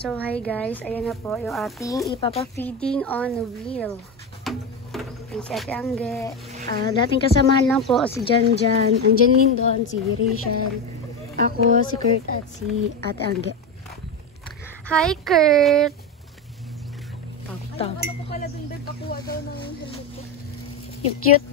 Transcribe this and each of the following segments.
So, hi guys. Ayan na po yung ating ipapa-feeding on wheel. Yung si Ate Angge. Dating kasamahan lang po si Janjan. Ang Janine doon, si Rachel. Ako, si Kurt at si Ate Angge. Hi, Kurt! Ano ko pala dun, babe? Pakuha daw ng helmet ko. Yung cute.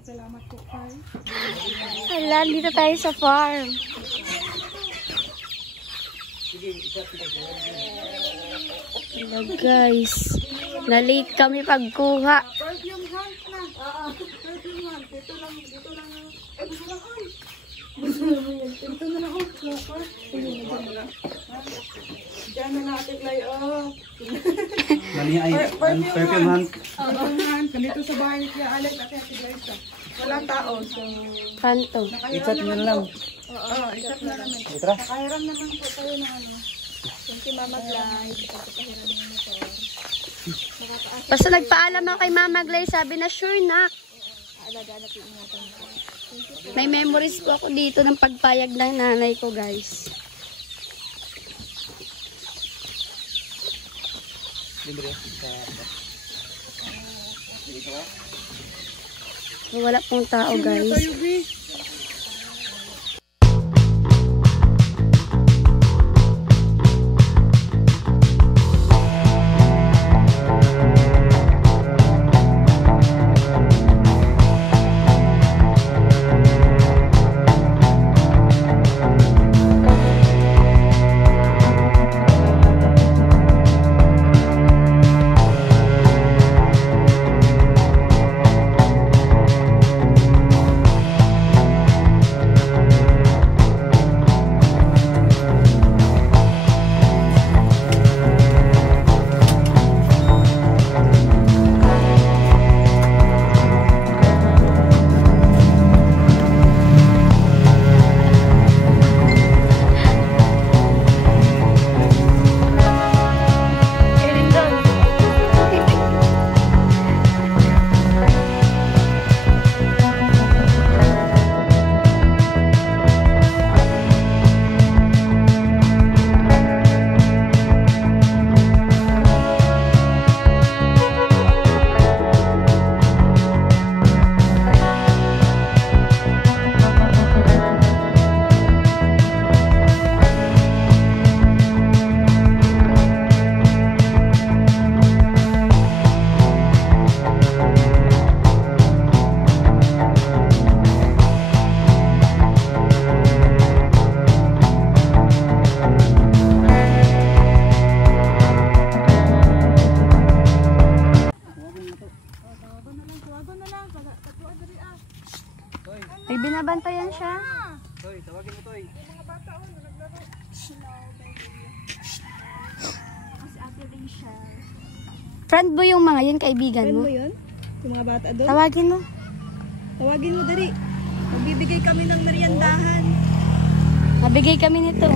Salamat po, Kai. Hala, dito tayo sa farm. Hello guys. Na-late kami pagkuha. Perfume hunt na. Perfume hunt. Dito lang. Dito lang. Ay, gusto lang. Dito na lang. Diyan na natin lay. Nani ay perfume hunt. Perfume hunt. Dito sa bahay niya. Alex at Ate Glyza. Walang tao. So, Kanto. Itat nyo lang. oo, isap na namin. Itra. Nakahiram naman po kayo ng ano. Yung si Mama Glide. Nakapahiram ng motor. Basta nagpaalam ako kay Mama Glay, sabi na sure nak. Alaga na ingatan ko. May memories po ako dito ng pagpayag ng nanay ko guys. Wala pong tao guys. May binabantayan siya. Toy, tawagin mo Toy. Mga bata naglaro. Si Ate Rachel. Friend mo yung mga yun, kaibigan Friend mo. mo yun? Yung mga bata doon? Tawagin mo. Tawagin mo dali. Magbibigay kami ng meriendahan. Nabigay kami nito.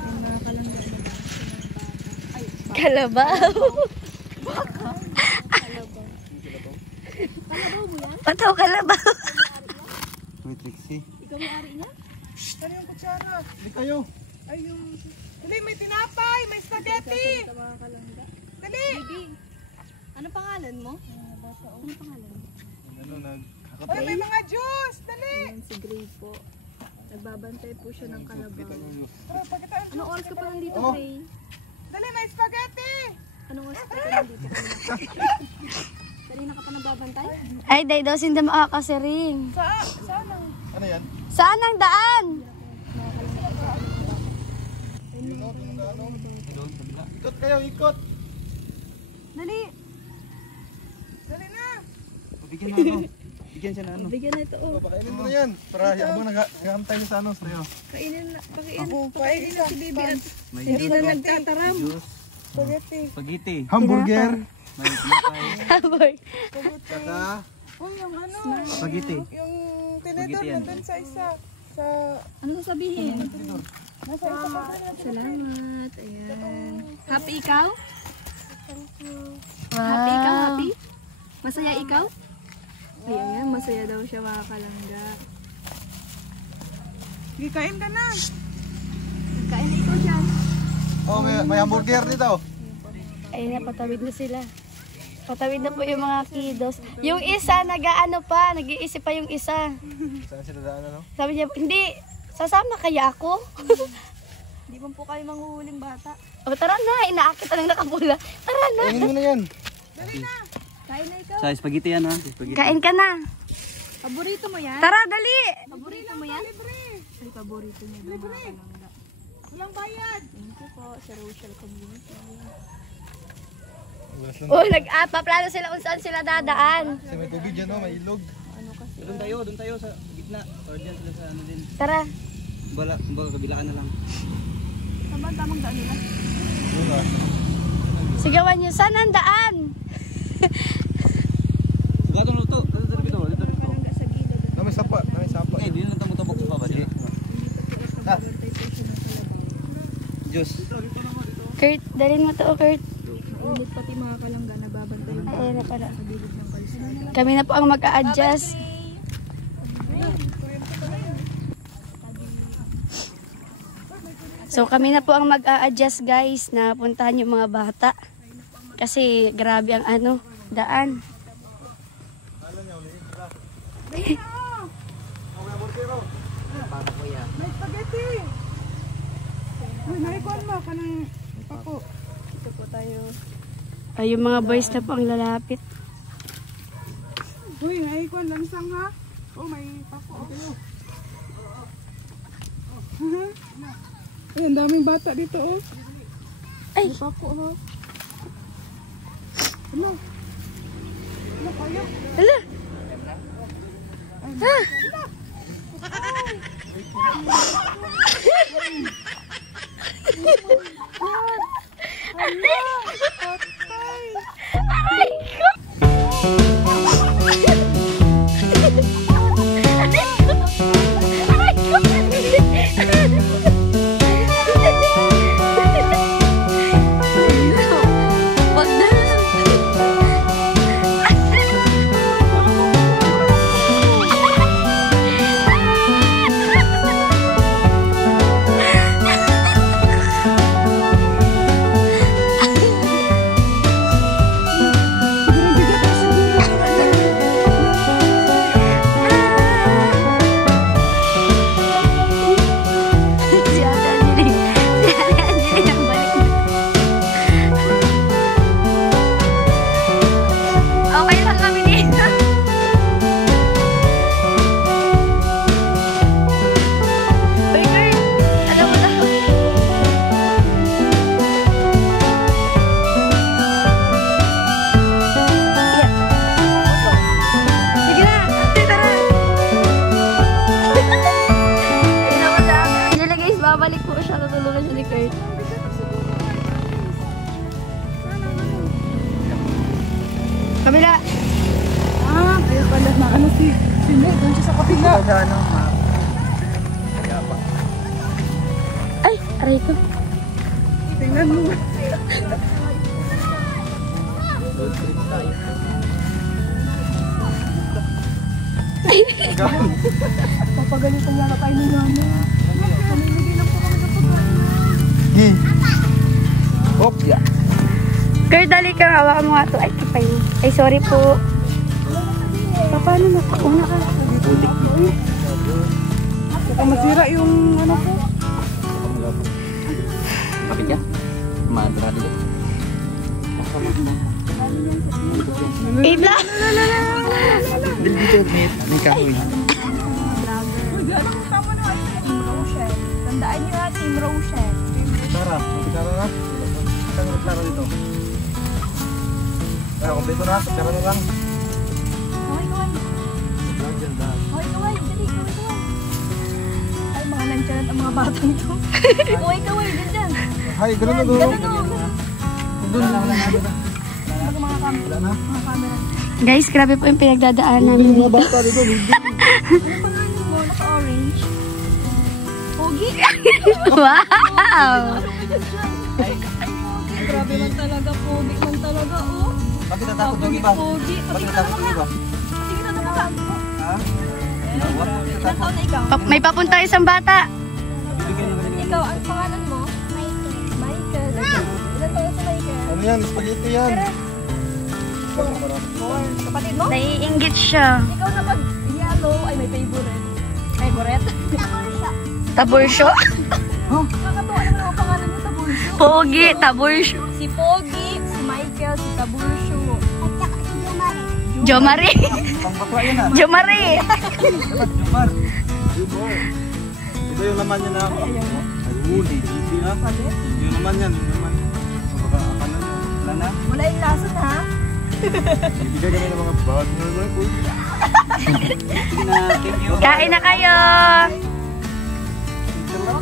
Yung mga kalanggan na ba? Kalabaw. Pataw kalabaw. May Trixie. Ikaw may ari niya? Ano yung kutsara? Hindi kayo. Ay yung... Dali, may tinapay! May spaghetti! Dali! Ano pangalan mo? Ano pangalan mo? Ano Ay, may mga juice! Dali! Ayan si Gray po. Nagbabantay po siya ng kalabaw. Oh, pakitaan. Anong oras ka pa nandito, Oh. Gray? Dali, may spaghetti! Anong oras ka pa nandito? Kanina ka pa nagbabantay? Ay, day daw sinda makakasiring. Saan ang... Ano yan? Saan ang daan? Ikot kayo, ikot. Dali! Dali na! Bigyan na ano. Bigyan siya na ano. Bigyan na ito, oh. Pakainin mo na yan. Para habang nag-aantay niyo sa ano sa'yo. Kainin na, Pakainin na si baby at May hindi na nagtataram. juice. Spaghetti. Spaghetti. Hamburger. May tinapay. Aboy. Saka Uy, yung ano? Spaghetti. Yung tinidor Spaghetti yan. nandun sa isa. Sa... Ano sasabihin? Nasa isa pa rin. Salamat. Ayan. Happy ikaw? Wow. Happy ikaw? Happy? Masaya ikaw? Ay, ayan. Masaya daw siya mga kalangga. Sige, kain ka na. Kain na ikaw dyan. Oh, may hamburger dito. Ayun na, patawid na sila. Patawid na po yung mga kiddos. Yung isa, nag-ano pa, nag-iisip pa yung isa. Saan sila daan, ano? Sabi niya, hindi, sasama kaya ako? Hindi mo po kayo manghuhuling bata. O tara na, inaakit na ng nakapula. Tara na. Ayun mo na yan. Kain na ikaw. Sa spaghetti yan, ha? Spaghetti. Kain ka na. Paborito mo yan? Tara, dali. Paborito mo yan? Ay, paborito niya mga kalangga. Walang bayad. Thank you po sa Rochelle Community. Oh, nag-paplano sila kung saan sila dadaan. Kasi may tubig dyan, no? May ilog. Doon tayo sa gitna. Or dyan sila sa ano din. Tara. Kumbaga, kabilaan na lang. Saan ba ang tamang daan nila? Doon, ha? Sigawan niyo, saan ang daan? Gatong luto. Dito rin. Kalangga sa gilid. May sapa. Eh, di na tumutubok sa baba. Sige. Ha? Diyos. Kurt, dalhin mo to, Kurt. Ulit pati mga kalangga nababantay yung Ayun na pala. sa gilid ng kalsada. Kami na po ang mag-a-adjust. So kami na po ang mag-a-adjust guys na puntahan yung mga bata. Kasi grabe ang ano, daan. May spaghetti. Uy, naikuan mo ka ng pako. Ito po tayo. Ay, yung mga boys na po ang lalapit. Uy, naikuan langsang ha. Oh, may pako. Ay, ang daming bata dito oh. Ay, May pako ha. Ano? Ano kaya? hala. Ah. Aray ko. Wag na. Si Ate Angeline. Si Ate Angeline ang balik. Okay lang kami dito. Uy, Kurt, alam mo na. Sige na, ate, tara. Ayun ako sa Angela guys, babalik po siya. Tutulungan siya ni Kurt. Kamila. Ah, kaya pala na ano si Ned, doon siya sa kapila. Sa ano? Ay, aray ko. Tingnan mo. Papagaling ko muna tayo ng mama. Pamimili lang po kami ng pagkain. Gi. Hop, ya. Kurt, dali ka. Hawakan mo nga ito. Ay, kapay mo. Ay, sorry po. Paano na? Una ka. Baka masira yung ano po. Kapit ya? Mantra dito. Wait lang. Dito, mate. May kahoy. Uy, gano'n tama na. Team Rochelle. Tandaan niyo ha, Team Rochelle. Tara, na. Isang klaro dito. Tara, kumpleto na. Tara na lang. Kaway, kaway. Kaway, kaway. Dali, kaway, kaway. Ay, mga nantyalat ang mga batang to. Kaway, kaway. Dyan. Hay, ganun na doon. Ganun o. Doon lang. Mga camera. Wala na. Mga camera. Guys, grabe po yung pinagdadaanan Yung niyo. mga bata dito, hindi. Mo, naka-orange. Pogi. Wow! Ay, pogi. Grabe man talaga, pogi man talaga, oh. Bakit natakot yung iba? Pogi. Bakit natakot yung iba? Sige na naman. Ha? Ilan taon na ikaw? May papunta isang bata. Ikaw, ang pangalan mo? Michael. Ilan taon si Michael? Ano yan? Spaghetti yan. Kapatid mo? Naiinggit siya. Ikaw na pag yellow ay may favorite. Favorite? Tabursyo? Nakakatuwa naman ang pangalan niyo, Tabursyo. Pogi, tabursyo. Si Pogi, si Michael, si Tabursyo. Jomari. Pang bakla yan ah. Jomari. Dapat Jomar. Jomar. Ito yung laman niya na. Ayun, hindi na. Yung laman yan, yung laman. Baka ano yun. Wala na. Wala yung lason, ha? Ibigay kami ng mga bag. Sige na, thank you. Kain na kayo.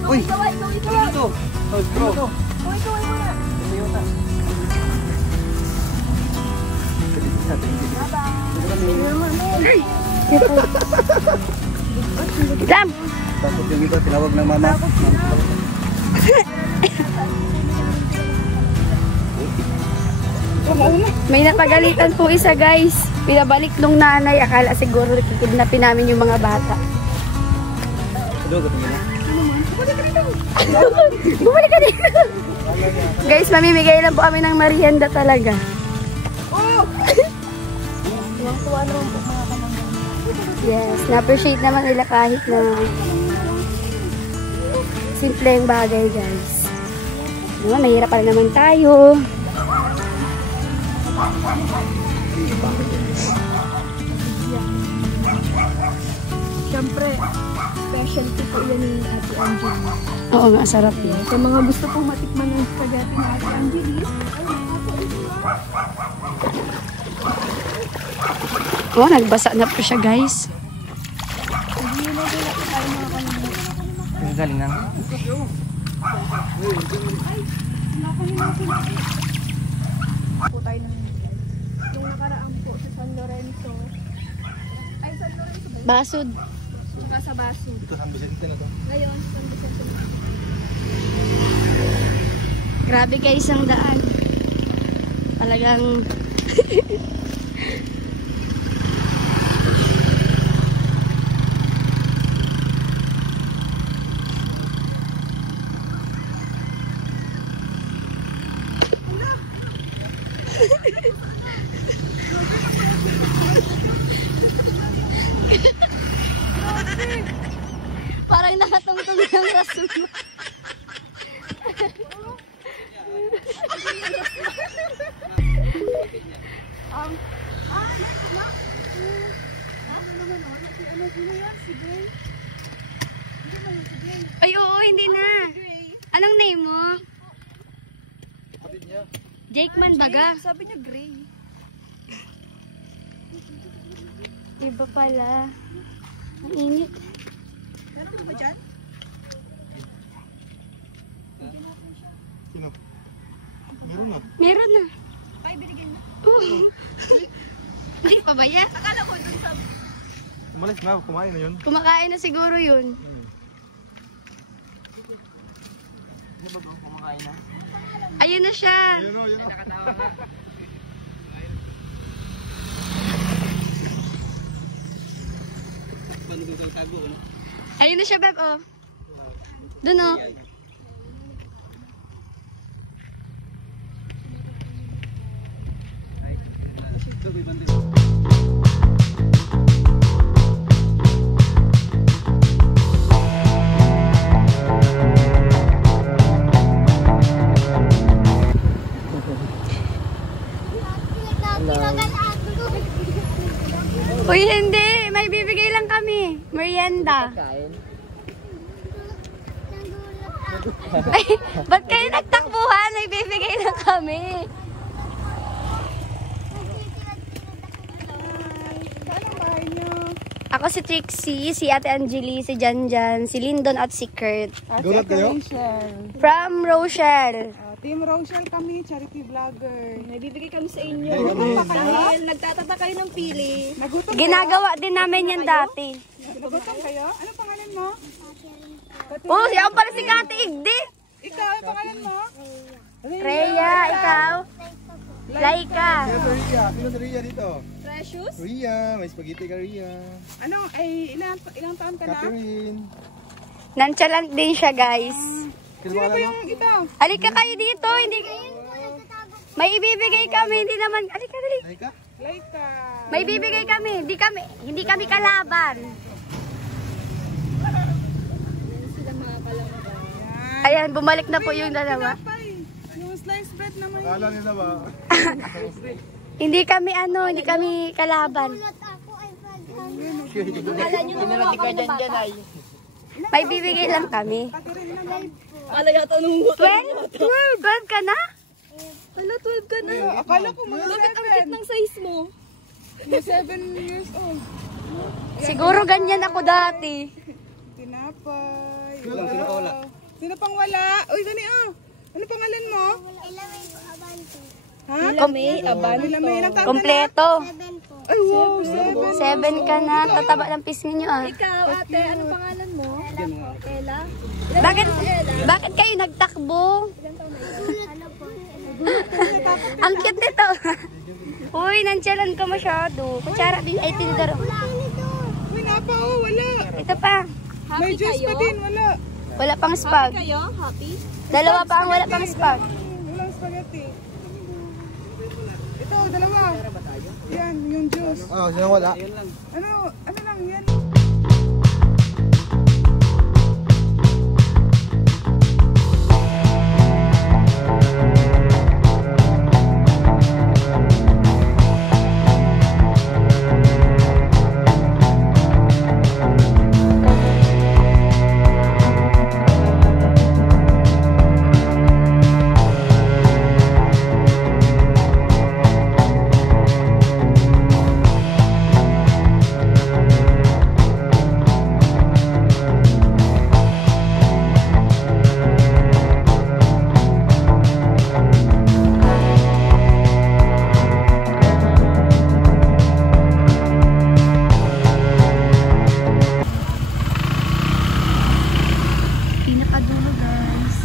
Uy! Ikaw. Ito! Oh, bro! Ikaw muna. Sam. Takot yung iba, tinawag ng mama. May napagalitan po isa, guys. Pinabalik nung nanay. Akala siguro kikidnapin namin yung mga bata. Ito, katingin na. Bumalik ka dito. Guys, mamimigay lang po kami ng merienda talaga. Tuwang-tuwa naman po mga kamangga. Yes, na-appreciate naman nila kahit na simpleng bagay, guys. Diba, mahirap pa naman tayo. Siyempre, specialty po yan ni Ate Angelis. Oo nga, sarap yan. Sa mga gusto pong matikman ng spaghetti ni Ate Angelis, Oh, nagbasa na po siya, guys. Ang galing na. po tayo ng nung nakaraan po sa San Lorenzo. Ay, San Lorenzo ba? Basod. Tsaka sa Baso. Ito, San Vicente na to. Ngayon, San Vicente na. Grabe, guys, ang daan. Talagang... Parang nakatungtong ng rason mo. Ay, oo, hindi na. Anong name mo? Kapatid niya. Jake man baga. Sabi niya gray. Iba pala. Ang init. Meron ba dyan? Sino? Meron na. Meron na. Ay, binigay na. Oh. Hindi pa ba yan? Akala ko dun sa... Umalis na, kumain na yun. Kumakain na siguro yun. Ano ba ba? Kumakain na. Ayun na siya. Ayun o, ayun o. Ayun na siya, Beb, oh. Doon, oh. Uy, hindi. May bibigay lang kami. Merienda. Ay, ba't kayo nagtakbuhan? May bibigay lang kami. Ako si Trixie, si Ate Angelis, si Janjan, si Lyndon at si Kurt. Gulat kayo? From Rochelle. Team Rochelle kami, charity vlogger. May bibigay kami sa inyo. Kami. Dahil nagtatata kayo ng pili. Nagutom Ginagawa din namin yan dati. Nagutom kayo? Ano pangalan mo? Oh, siya pala si Kate Igdi. Ikaw, ano pangalan mo? Rhea, ikaw. Laika. Sino si Ria? Sino si Ria dito? Precious? Ria, may spaghetti ka Ria. Ano, ay ilang taon ka na? Catherine. Nonchalant din siya, guys. Sino ba yung ito? Halika kayo dito, hindi may ibibigay kami, hindi naman, halika dali. Laika? Laika. May ibibigay kami, hindi kami kalaban. Ayan, bumalik na po yung dalawa. Tinapay. Yung sliced bread naman. Akala nila ba? Hindi kami kalaban. May bibigay lang kami. Kala yata nung 12 ka na? Hala, 12 ka na. Akala ko mga Bakit ang cute ng size mo? 7 years old. Siguro ganyan ako dati. Tinapay. Sino pa wala? Sino pang wala? Uy, gani ah. Ano pangalan mo? Ha? Kami, aban. May ilang taon ka na? Kompleto. Ay, wow, 7. 7 ka na. Tataba ng pisngi nyo ah. Ikaw, ate, ano pangalan mo? Ella. Bakit kayo nagtakbo? Ang cute nito. Uy, nantyalan ka masyado. Kutsara din ay tinidor. Uy, napa oh, wala. Ito pa. May juice pa din, wala. Wala pang spag. Kayo, happy? Dalawa pa ang wala pang spag. Walang spaghetti. Ito, dalawa. Yan, yung juice. Oh, sino wala? Ano lang yan? Pinakadulo, guys.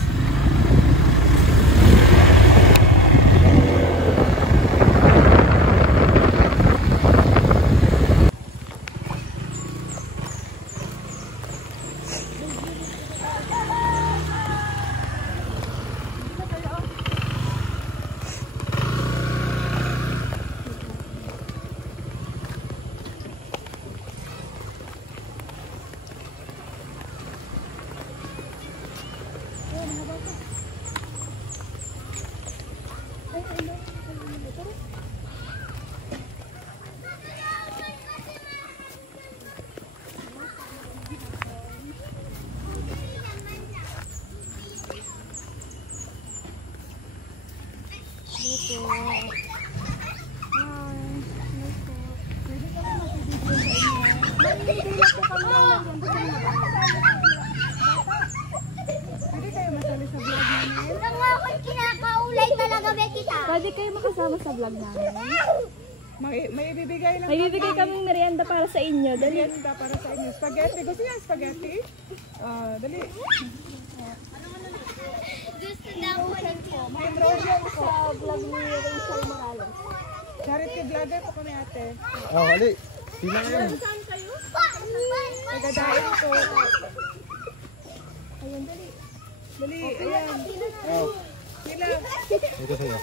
Pwede kayo makasama sa vlog namin. May ibibigay lang. May bibigay kaming merienda para sa inyo. Dali. Merienda para sa inyo. Spaghetti. Gusto niya spaghetti? Dali. Gusto daw ko nito. Team Rochelle po. Sa vlog ni Rachel Morales. Charity vlogger po kami ate. Oh, hali. Sino yan? Nagadain ko. Ayun, dali. Dali, ayan. Oh, Sila. ito sa'yo.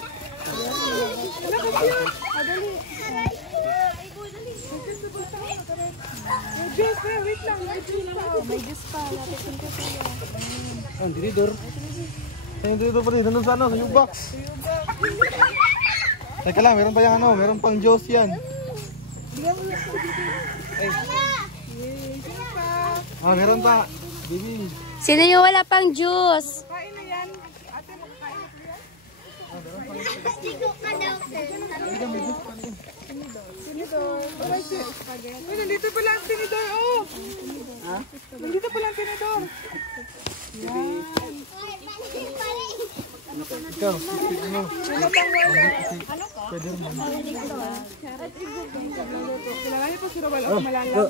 May juice na, wait lang. May juice na. May juice pa. Napitin ko sa'yo. Oh, ang dinidor. Ang dinidor pa rin. Nandun sa ano, sa yung box. Teka lang, meron pa yung ano, meron pang juice yan. Ah, meron pa. Baby. Sino yung wala pang juice? Kain na yan. Ate, makakain na po yan. Tinidor. Uy, nandito pala ang tinidor. Oh. Nandito pala ang tinidor. Ikaw, speak mo. Pwede naman. Kailangan niyo po si Robal o Malala. Malala.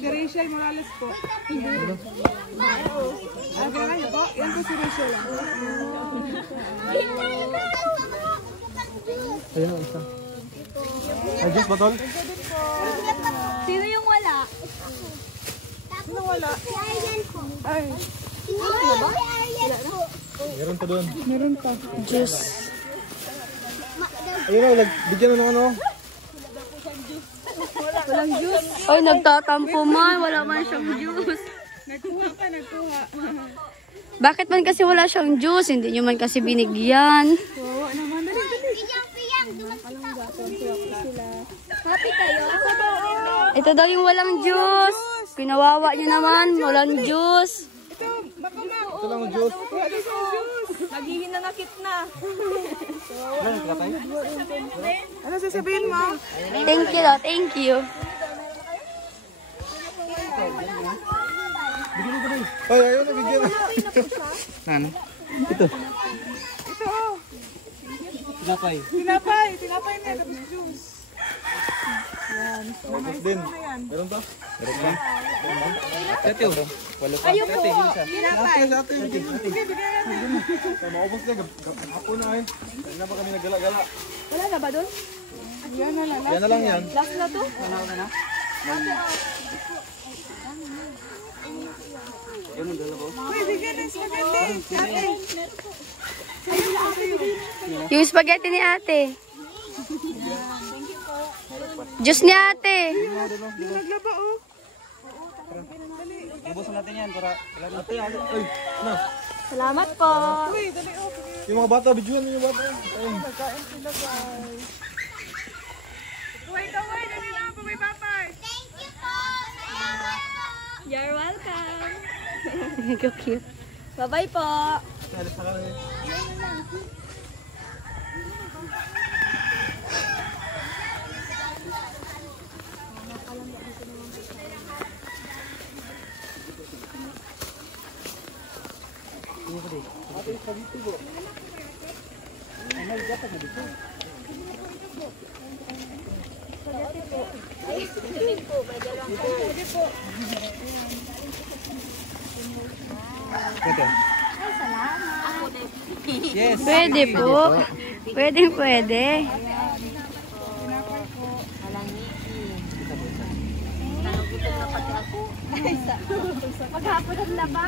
Si Rachel Morales po. Kailangan niyo po? Yan po si Rachel. Ayan, isa. Ay, Diyos, batol? Sino yung wala? Sino wala? Ay, Meron pa doon. meron pa. Juice. Ayun o, bigyan mo ng ano. Walang juice. Ay, nagtatampo man. Wala man siyang juice. Nagkuha ka, nagkuha. Bakit man kasi wala siyang juice? Hindi nyo man kasi binigyan. Wawa naman. Dali, dali. Happy kayo? Ito daw yung walang juice. Pinawawa nyo naman. Walang juice. Ito, baka ma. Ito lang ang Diyos. Wala siyang juice. Naghihinangakit na. Ano sasabihin mo? Thank you daw. Thank you. Ay, ayaw na, bigyan na. Ano? Ito. Ito oh. Tinapay. Tinapay na. Tapos juice. Tapos din. Meron pa? Meron pa. Ate, wala pa. Ayun po. Ate, Tinapay. ate. Sige, bigyan natin. Maubos na. Hapon na eh. Kaya na ba kami nagala-gala? Wala na ba doon? Yan na lang. Yan na lang yan. Last na to? Uy, bigyan ng spaghetti. Ate. Yung spaghetti ni ate. Juice ni ate. Naglaba oh. Ubusan natin yan para... Ate, ay, ano? Salamat po. Uy, dali oh. Yung mga bata, bidyoan mo yung bata. Ayun. Nagkain sila guys. Uy, kaway. Dali lang po may papay. You're welcome. Go cute. Bye-bye po. Alis na ka na eh. Pwede po. Pwede. Maghapon ang laba.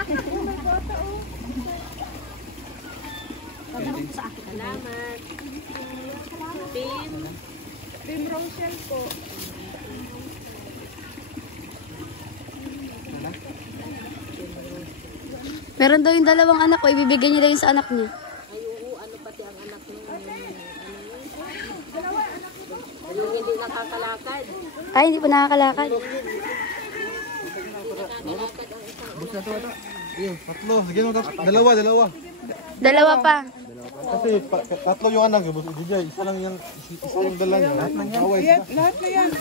Team Rochelle po. Meron daw yung dalawang anak ko. Ibibigay niya daw yung sa anak niya. Ay, hindi po nakakalakad. Bus na to ata. Ayun, tatlo. Sige mo, dalawa. Dalawa pa. Kasi tatlo yung anak. Isa lang yan. Isa yung dala niya. Lahat na yan. Lahat na yan.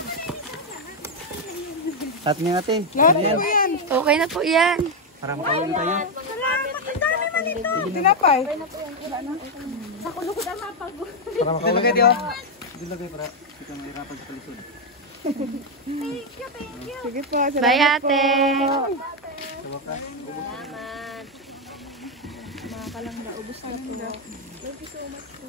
Lahat na natin. Lahat na po yan. Okay na po yan. Para makawin tayo. Tinapay. Para makawin. Dilagay para kita mahirapan sa kalisod. Sige po. Salamat Bye, ate. Makakalang na. Ubus na to. Thank you so much po.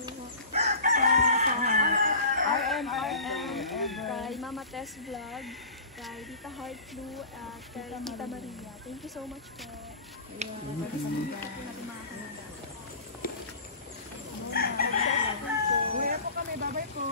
Kay Mama Tess Vlog. Kay Tita Heart Blue. At kay Tita Maria. Thank you so much po. Uwi po kami. Bye-bye po.